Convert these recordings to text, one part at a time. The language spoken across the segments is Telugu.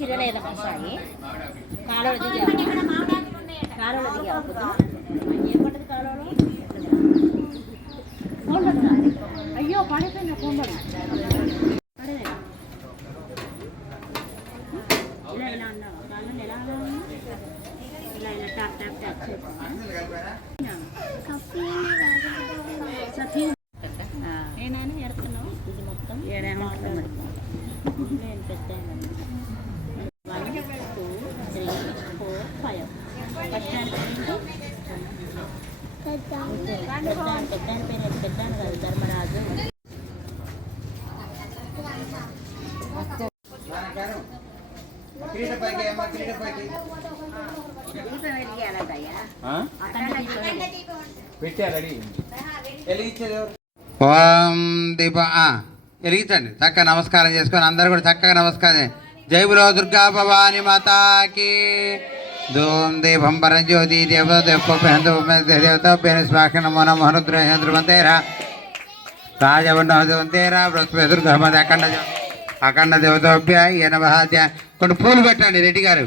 కషాయి కాలువలో దిగా కాలువలో దిగా కాలువలో ఫోన్ పట్టురా. అయ్యో పడిపోయింది ఫోన్ పడి పడేదా? ఇలా ఇలా అన్నావా? కాళ్ళు ఎలా ఇలా ఇలా టాప్ టాప్ టాప్ నేనని ఎడుతున్నావు ఇది మొత్తం ఏడేమంటున్నాను నేను పెద్ద పెద్ద పేరు పెద్ద కాదు ధర్మరాజు ఓం దీప వెలిగించండి. చక్కగా నమస్కారం చేసుకొని అందరూ కూడా చక్కగా నమస్కారం జై బులో దుర్గా భవాని మాతాకి. ధూమ్ దీపం జ్యోతి దేవత దేవత పేరు నమో నమ ధ్రువంతేరా. రాజవంతేరా బృహస్పతి దుర్గమది అఖండ జ్యో- అఖండ దేవతోభ్య ఎనభాద్య కొన్ని పూలు పెట్టండి రెడ్డి గారు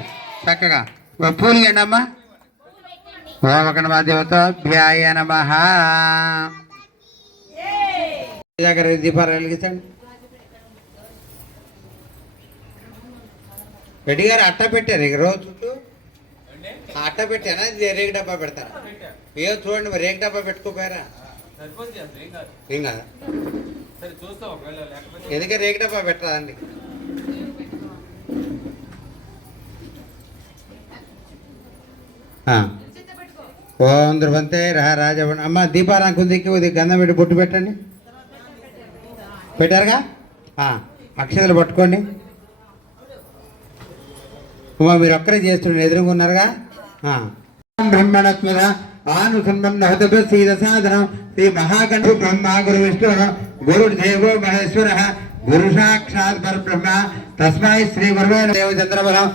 చక్కగా. పూలు ఏంటమ్మా అమ్మా. ఓం అఖండ దేవతోభ్యాయ నమ. దగ్గర దీపాలు వెలిగించండి. రెడ్డి గారు అట్ట పెట్టారు ఇక రోజు. అట్ట పెట్టానా? ఇది రేగు డబ్బా పెడతారా? ఏం చూడండి మరి రేగు డబ్బా పెట్టుకోపోయారా? ఏం కాదు. ఎందుకే రేగు డబ్బా పెట్టరాదండి ఆ. ఓం ధ్రువంతే రహ అమ్మ దీపారాంకు దిక్కి ఇది గంధం పెట్టి బొట్టు పెట్టండి. పెట్టారుగా? అక్షతలు పట్టుకోండి. ఉమా మీరు ఒక్కరే చేస్తుండే ఎదురుగున్నారుగా ఆ. బ్రహ్మణస్మద ఆనుసంబంధ సీద సాధనం శ్రీ మహాగణు బ్రహ్మ గురు విష్ణు గురు దేవో మహేశ్వర గురు సాక్షాత్ పరబ్రహ్మ తస్మై శ్రీ గురువే దేవ చంద్రబలం